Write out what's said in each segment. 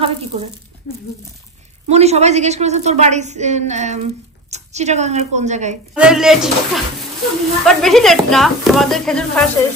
খাবে কি করে? মনি সবাই জিজ্ঞেস করেছে তোর বাড়ি চিটাগাঙ্গের কোন জায়গায়? লেট বাট বেশি লেট না, আমাদের খেজুর খাওয়া শেষ।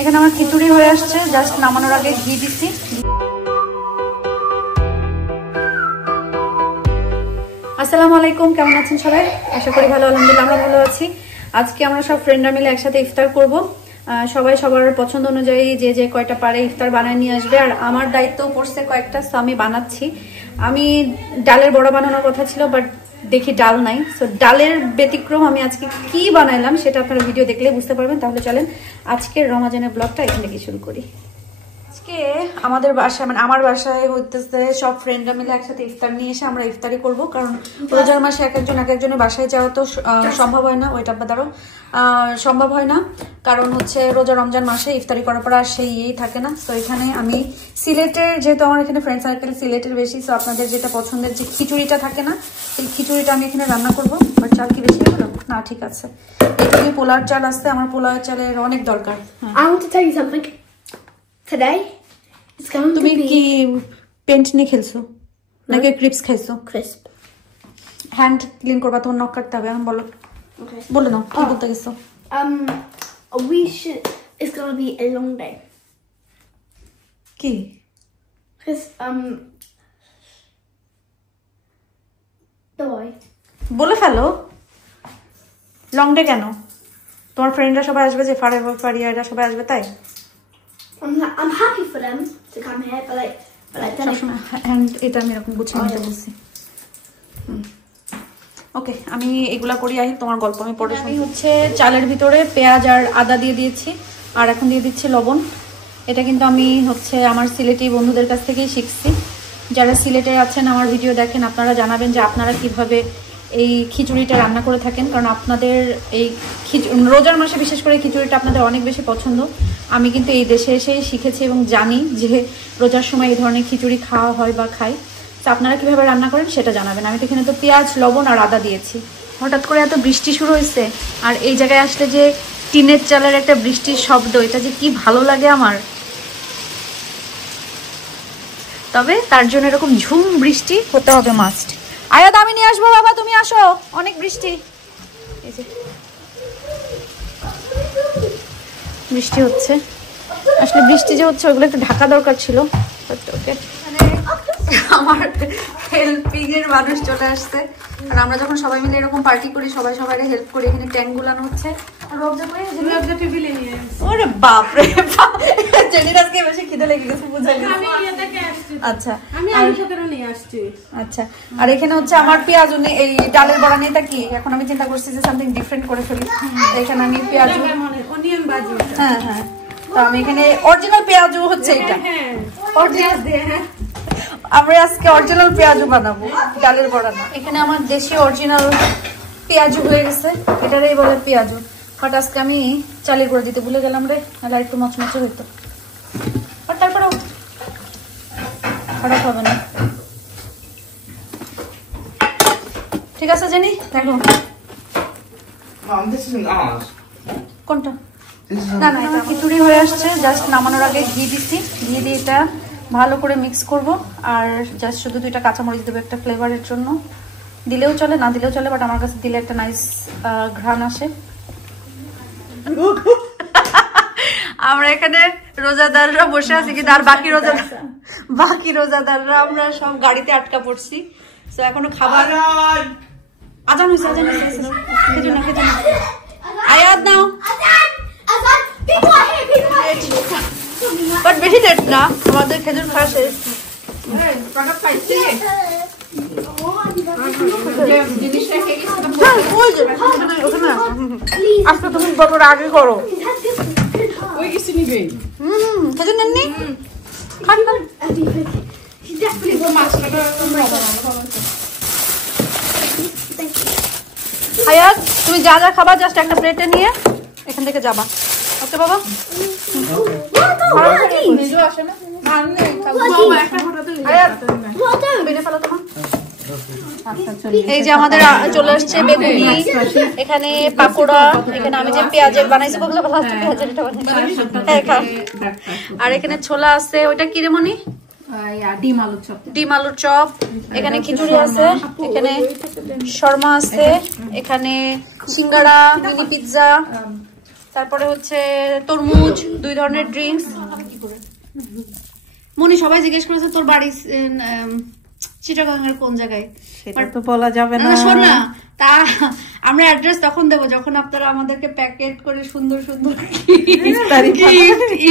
এখানে আমার খিচুড়ি হয়ে আসছে, জাস্ট নামানোর আগে ঘি দিচ্ছি। আসসালামু আলাইকুম, কেমন আছেন সবাই? আশা করি ভালো, আলহামদুলিল্লাহ আমরা ভালো আছি। আজকে আমরা সব ফ্রেন্ডরা মিলে একসাথে ইফতার করব। সবাই সবার পছন্দ অনুযায়ী যে যে কয়টা পারে ইফতার বানায় নিয়ে আসবে। আর আমার দায়িত্ব পড়ছে কয়েকটা, সো আমি বানাচ্ছি। আমি ডালের বড়া বানানোর কথা ছিল, বাট দেখি ডাল নাই। সো ডালের ব্যতিক্রম আমি আজকে কি বানাইলাম সেটা আপনারা ভিডিও দেখলে বুঝতে পারবেন। তাহলে চলেন আজকের রমজানের ব্লগটা এখান থেকে শুরু করি। আজকে আমাদের বাসায় মানে আমার বাসায় হইতেছে সব ফ্রেন্ডরা মিলে একসাথে ইফতার নিয়ে এসে আমরা ইফতারি করব। কারণ রোজার মাসে এক একজনের বাসায় যাওয়া তো সম্ভব হয় না, ওইটা বাদারও সম্ভব হয় না। কারণ হচ্ছে রোজা রমজান মাসে ইফতারি করার পর আর সেই ইয়েই থাকে না। তো এখানে আমি সিলেটের, যেহেতু আমার এখানে ফ্রেন্ড সার্কেল সিলেটের বেশি, তো আপনাদের যেটা পছন্দের যে খিচুড়িটা থাকে না, সেই খিচুড়িটা আমি এখানে রান্না করবো। বাট চাল কি বেশি হলো না? ঠিক আছে, এখানে পোলার চাল আসছে, আমার পোলার চালের অনেক দরকার। Today it's going তুমি to be কি পেন্ট নিয়ে খেলছো নাকি ক্রিপস খাইছো? crisp. হ্যান্ড ক্লিন করবা, তোমার নখ কাটতে হবে। এখন বলো, Okay. বলে নাও কি বলতে গেছো। It's going to be a long day. কি? Because the boy. বলে ফেলো। লং ডে কেন? তোমার ফ্রেন্ডরা সবাই আসবে, যে ফারিয়ারা সবাই আসবে, তাই? I'm happy for them to come here, but then এটা আমি এরকম গুছিয়ে নিতে বলছি। ওকে, আমি এগুলা করি, আই তোমার গল্প আমি পরে শুনি। হচ্ছে চালের ভিতরে পেঁয়াজ আর আদা দিয়ে দিয়েছি, আর এখন দিয়ে দিচ্ছি লবণ। এটা কিন্তু আমি হচ্ছে আমার সিলেটি বন্ধুদের কাছ থেকেই শিখছি। যারা সিলেটে আছেন আমার ভিডিও দেখেন, আপনারা জানাবেন যে আপনারা কিভাবে এই খিচুড়িটা রান্না করে থাকেন। কারণ আপনাদের এই রোজার মাসে বিশেষ করে খিচুড়িটা আপনাদের অনেক বেশি পছন্দ। আমি কিন্তু এই দেশে এসেই শিখেছি এবং জানি যে রোজার সময় এই ধরনের খিচুড়ি খাওয়া হয় বা খাই। তো আপনারা কিভাবে রান্না করেন সেটা জানাবেন। আমি তো এখানে তো পেঁয়াজ, লবণ আর আদা দিয়েছি। হঠাৎ করে এত বৃষ্টি শুরু হয়েছে, আর এই জায়গায় আসলে যে টিনের চালের একটা বৃষ্টির শব্দ, এটা যে কি ভালো লাগে আমার। তবে তার জন্য এরকম ঝুম বৃষ্টি হতে হবে মাস্ট। আয়াত আমি নিয়ে আসবো, বাবা তুমি আসো, অনেক বৃষ্টি। এই যে বৃষ্টি হচ্ছে, আসলে বৃষ্টি যে হচ্ছে ওইগুলো একটু ঢাকা দরকার ছিল। আমার হেল্পিং এর মানুষ চলে আসছে, আর আমরা যখন সবাই মিলে এরকম পার্টি করি সবাই সবাই হেল্প করি। এখানে ট্যাঙ্ক গুলানো হচ্ছে। ওরে বাপ রে বাপ, জেনির আজকে বেশি খিদে লেগে গেছে বুঝাই। আচ্ছা আচ্ছা, আর এখানে হচ্ছে আমার পেঁয়াজ, এই ডালের বড়া নেই তা কি, এখন আমি চিন্তা করছি যে সামথিং ডিফারেন্ট করে ফেলি। এখানে আমি পেঁয়াজ, হ্যাঁ হ্যাঁ, তো আমি এখানে অরিজিনাল পেঁয়াজু হচ্ছে এটা, আমরা আজকে অরিজিনাল পেঁয়াজু বানাবো, ডালের বড়া না। এখানে আমার দেশি অরিজিনাল পেঁয়াজু হয়ে গেছে, এটারই বলে পেঁয়াজু। বাট আজকে আমি চালের গুঁড়ো দিতে ভুলে গেলাম রে, নাহলে একটু মচমচে হইতো। বাট তারপরেও খারাপ হবে না। ঠিক আছে জেনি, দেখো কোনটা। না না, এটা খিচুড়ি হয়ে আসছে, জাস্ট নামানোর আগে ঘি দিচ্ছি। ঘি দিয়ে এটা ভালো করে মিক্স করব, আর জাস্ট শুধু 2টা কাঁচামরিচ দেবো একটা ফ্লেভারের জন্য। দিলেও চলে, না দিলেও চলে, বাট আমার কাছে দিলে একটা নাইস ঘ্রাণ আসে। আমরা এখানে রোজাদাররা বসে আছি, কিন্তু আর বাকি রোজাদাররা আমরা সব গাড়িতে আটকা পড়ছি। তো এখনো খাবার আজান হয়েছে, খেজুর না আয়াত নাও। বাট বেশি লেট না, আমাদের খেজুর খাওয়া শেষ। আজকে তুমি বড় আগে করো। খেজুর নেননি? আয়াত তুমি যা যা খাবা জাস্ট একটা প্লেটে নিয়ে এখান থেকে যাবা। ওকে বাবা। এই যে আমাদের চলে আসছে বেগুনি, এখানে পাকোড়া, এখানে আমি যে পেঁয়াজের বানাইছি বললে পেঁয়াজের, আর এখানে ছোলা আছে। ওইটা কি রে মনি? ডিম আলুর চপ, ডিম আলুর চপ, এখানে খিচুড়ি আছে, এখানে শর্মা আছে, এখানে সিঙ্গারা, মিনি পিৎজা, তারপরে হচ্ছে তরমুজ, 2 ধরনের ড্রিঙ্কস। মনি সবাই জিজ্ঞেস করেছে তোর বাড়ি চিটাগাংয়ের কোন জায়গায়, সেটা তো বলা যাবে না। শোন না, তা আমরা অ্যাড্রেস তখন দেবো যখন আপনারা আমাদেরকে প্যাকেট করে সুন্দর সুন্দর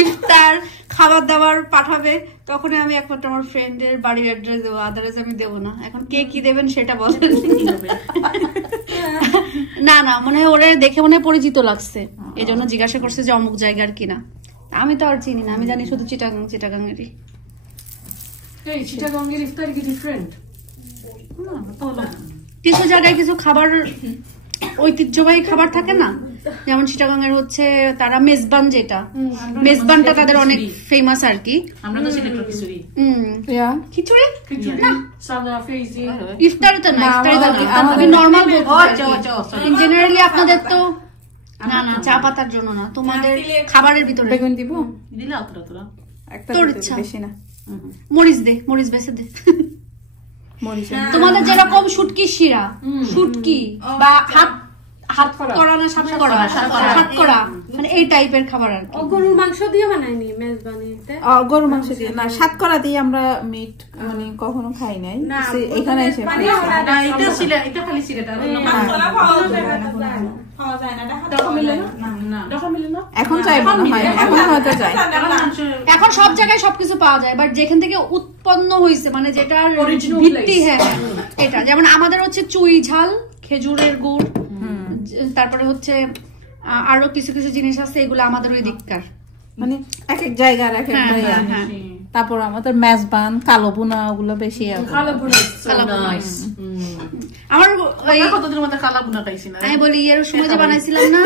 ইফতার খাবার দাবার পাঠাবে, তখনই আমি একমাত্র আমার ফ্রেন্ডের বাড়ির অ্যাড্রেস দেবো, আদারওয়াইজ আমি দেবো না। এখন কে কি দেবেন সেটা বলেন। না না, মনে হয় ওরা দেখে মনে হয় পরিচিত লাগছে, এই জন্য জিজ্ঞাসা করছে যে অমুক জায়গার কিনা। আমি তো আর চিনি না, আমি জানি শুধু চিটাগাংয়েরই। চিটাগাংয়ের ইফতার কি ডিফারেন্ট? কিছু জায়গায় কিছু খাবার ঐতিহ্যবাহী খাবার থাকে না, যেমন চিটাগাংয়ের হচ্ছে তারা মেজবান, যেটা মেজবানটা তাদের অনেক ফেমাস আর কি। আমরা তো সিলেক্টর খিচুড়ি, খিচুড়ি না সাদা ফেজি ইফতারে তো না, ইফতারে তো না, আমি নরমাল বলছি। জেনারেলি আপনাদের তো না না, চা পাতার জন্য না, তোমাদের খাবারের ভিতরে বেগুন দিব, দিলা অতটা তোরা একটা তোর দিতে ইচ্ছা। বেশি না, মরিচ দে, মরিচ বেছে দে। মরিচ তোমাদের যেরকম শুটকি শিরা, শুটকি বা হাত করা না সাত করা, মানে এই টাইপের খাবার আর কি। গরুর মাংস দিয়ে বানাইনি মেজবানিতে, গরুর মাংস দিয়ে না, সাতকরা দিয়ে আমরা মিট মানে কখনো খাই নাই, এখানে এসে এটা ছিল, এটা খালি সিলেটা এখন চাই মনে হয়, এখন হয়তো চাই। এখন সব জায়গায় সবকিছু পাওয়া যায়, বাট যেখান থেকে উৎপন্ন হয়েছে মানে যেটার ভিত্তি, হ্যাঁ এটা, যেমন আমাদের হচ্ছে চুই ঝাল, খেজুরের গুড়, তারপরে হচ্ছে আরো কিছু কিছু জিনিস আছে, এগুলো আমাদের ওই দিককার, মানে এক এক জায়গার এক এক জায়গা। তারপর আমাদের মেজবান, কালো বুনা, ওগুলো বেশি। আমার কতদিনের মধ্যে কালা বুনা খাইছি না, আমি বলি এর সময় যে বানাইছিলাম না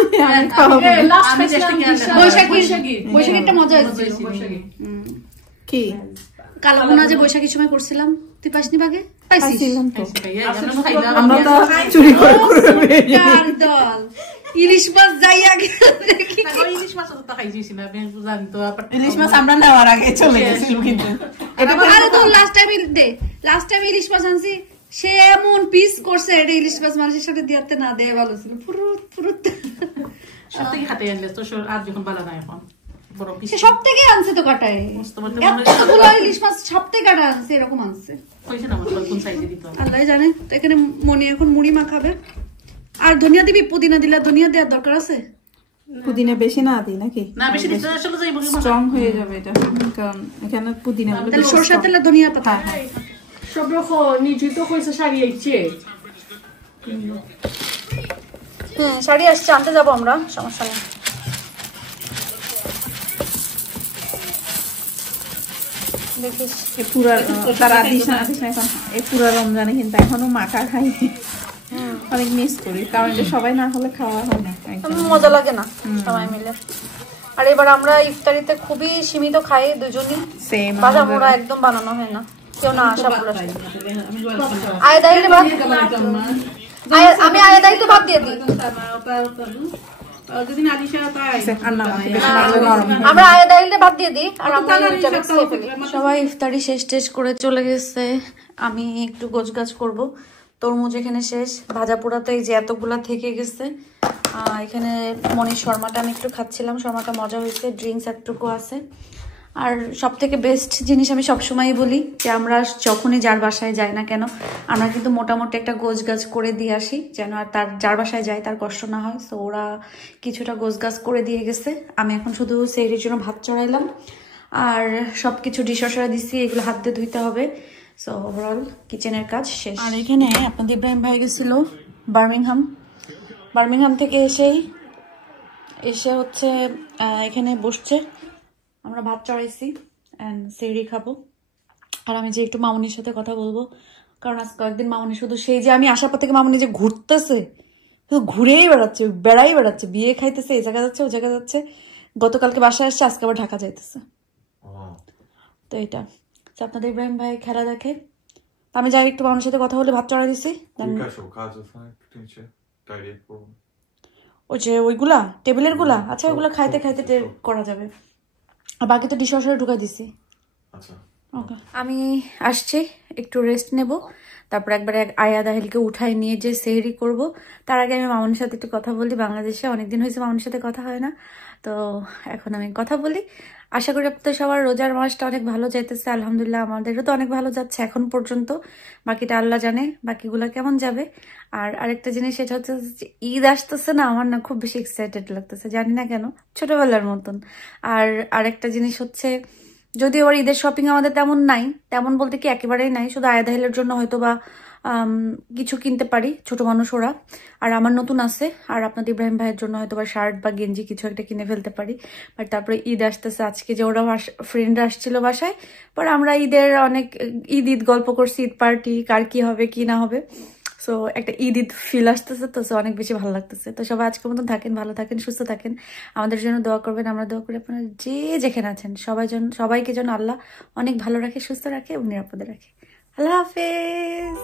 বৈশাখীটা মজা হয়েছিল। কি কালো বোনা যে বৈশাখীর সময় করছিলাম, তুই পাসনি বাগে? পাইছিলাম তো, আমরা আমরা তো চুরি করে দল ইলিশ মাছ যাই আগে, ইলিশ মাছ তো খাইছি না, জানি তো ইলিশ মাছ আমরা নেওয়ার আগে চলে গেছিল, কিন্তু আরে তো লাস্ট টাইম ইলিশ মাছ আনছি, সে এমন পিস করছে, এটা ইলিশ মাছ মানুষের সাথে দিয়াতে না দেয় ভালো ছিল, ফুরুত ফুরুত। সব থেকে হাতে আনলে তো আর যখন বালা না, এখন বড় পিস সব থেকে আনছে তো কাটায়, এতগুলো ইলিশ মাছ সব থেকে কাটা আনছে, এরকম আনছে, কইছে না আমার কোন সাইজে দিত আল্লাহ জানে। তো এখানে মনি এখন মুড়ি মাখাবে, আর ধনিয়া দিবি, পুদিনা দিলে ধনিয়া দেওয়ার দরকার আছে? পুদিনা বেশি না দিই নাকি? না বেশি দিতে আসলে যাই বলি স্ট্রং হয়ে যাবে এটা, কারণ এখানে পুদিনা তাহলে সরষের তেলে ধনিয়া পাতা। সব রকম নিজিত কইছে শাড়ি আইছে, শাড়ি আসছে, আনতে যাবো আমরা, সমস্যা নেই। দেখিস পুরা তারা দিস না এখন, এই পুরা রমজানে কিন্তু এখনো মাখা খাই, অনেক মিস করি, কারণ এটা সবাই না হলে খাওয়া হয় না, মজা লাগে না সবাই মিলে। আর এবার আমরা ইফতারিতে খুবই সীমিত খাই, দুজনই, বাজা মোড়া একদম বানানো হয় না, কেউ না আসা বলে। আমি আয়াদাইতে ভাত দিয়ে দিই, আমরা আয়াদাইলে ভাত দিয়ে দিই, আর আমরা সবাই ইফতারি শেষ টেস করে চলে গেছে। আমি একটু গোছগাছ করবো, তরমুজ এখানে শেষ, ভাজা পোড়া তো এই যে এতগুলা থেকে গেছে। এখানে মনির শর্মাটা আমি একটু খাচ্ছিলাম, শর্মাটা মজা হয়েছে, ড্রিঙ্কস একটুকু আছে। আর সব থেকে বেস্ট জিনিস আমি সবসময়ই বলি যে আমরা যখনই যার বাসায় যাই না কেন, আমরা কিন্তু মোটামুটি একটা গোছগাছ করে দিয়ে আসি, যেন আর তার যার বাসায় যায় তার কষ্ট না হয়। সো ওরা কিছুটা গোছগাছ করে দিয়ে গেছে। আমি এখন শুধু সেহরির জন্য ভাত চড়াইলাম, আর সব কিছু ডিশওয়াশারে দিচ্ছি, এগুলো হাত দিয়ে ধুইতে হবে। সো ওভারঅল কিচেনের কাজ শেষ। আর এখানে আপনাদের ইব্রাহিম ভাই গেছিল বার্মিংহাম থেকে এসে হচ্ছে এখানে বসছে, আমরা ভাত চড়াইছি অ্যান্ড সেহরি খাবো। আর আমি যে একটু মামুনির সাথে কথা বলবো, কারণ আজ কয়েকদিন মামুনি শুধু সেই যে আমি আসার পর থেকে মামুনি যে ঘুরতেছে, শুধু ঘুরেই বেড়াচ্ছে, বিয়ে খাইতেছে, এই জায়গা যাচ্ছে ও জায়গা যাচ্ছে। গতকালকে বাসায় আসছে, আজকে আবার ঢাকা যাইতেছে। তো এটা আপনাদের ইব্রাহিম ভাই খেলা দেখে, আমি যাই একটু মামুনির সাথে কথা বলে ভাত চড়াই দিছি। ওই যে ওইগুলা টেবিলের গুলা, আচ্ছা ওইগুলা খাইতে করা যাবে। আর বাকি তো ডিশওয়াশারে ঢুকাই দিছি। আমি আসছি, একটু রেস্ট নেব, তারপর একবারে আয়া দাহিলকে উঠাই নিয়ে যে সেহরি করব। তার আগে আমি মামুনের সাথে একটু কথা বলি। বাংলাদেশে অনেকদিন হয়েছে মামুনের সাথে কথা হয় না, তো এখন আমি কথা বলি। আশা করি আপনাদের সবার রোজার মাসটা অনেক ভালো যাইতেছে। আলহামদুলিল্লাহ আমাদেরও তো অনেক ভালো যাচ্ছে এখন পর্যন্ত, বাকিটা আল্লাহ জানে বাকিগুলো কেমন যাবে। আর আরেকটা জিনিস সেটা হচ্ছে যে ঈদ আসতেছে না, আমার না খুব বেশি এক্সাইটেড লাগতেছে, জানি না কেন, ছোটবেলার মতন। আর আরেকটা জিনিস হচ্ছে, যদিও ওর ঈদের শপিং আমাদের তেমন নাই, তেমন বলতে কি একেবারেই নাই, শুধু আয়া দাহিলের জন্য হয়তো বা কিছু কিনতে পারি, ছোট মানুষ ওরা, আর আমার নতুন আছে, আর আপনাদের ইব্রাহিম ভাইয়ের জন্য হয়তো বা শার্ট বা গেঞ্জি কিছু একটা কিনে ফেলতে পারি। বাট তারপরে ঈদ আসতেছে, আজকে যে ওরা ফ্রেন্ডরা আসছিল বাসায়, পরে আমরা ঈদের অনেক ঈদ গল্প করছি, ঈদ পার্টি কার কি হবে কি না হবে। সো একটা ঈদ ফিল আসতেছে, তো অনেক বেশি ভালো লাগতেছে। তো সবাই আজকের মতন থাকেন, ভালো থাকেন, সুস্থ থাকেন, আমাদের জন্য দোয়া করবেন, আমরা দোয়া করি আপনারা যে যেখানে আছেন সবাইকে যেন আল্লাহ অনেক ভালো রাখে, সুস্থ রাখে এবং নিরাপদে রাখে। আল্লাহ হাফেজ।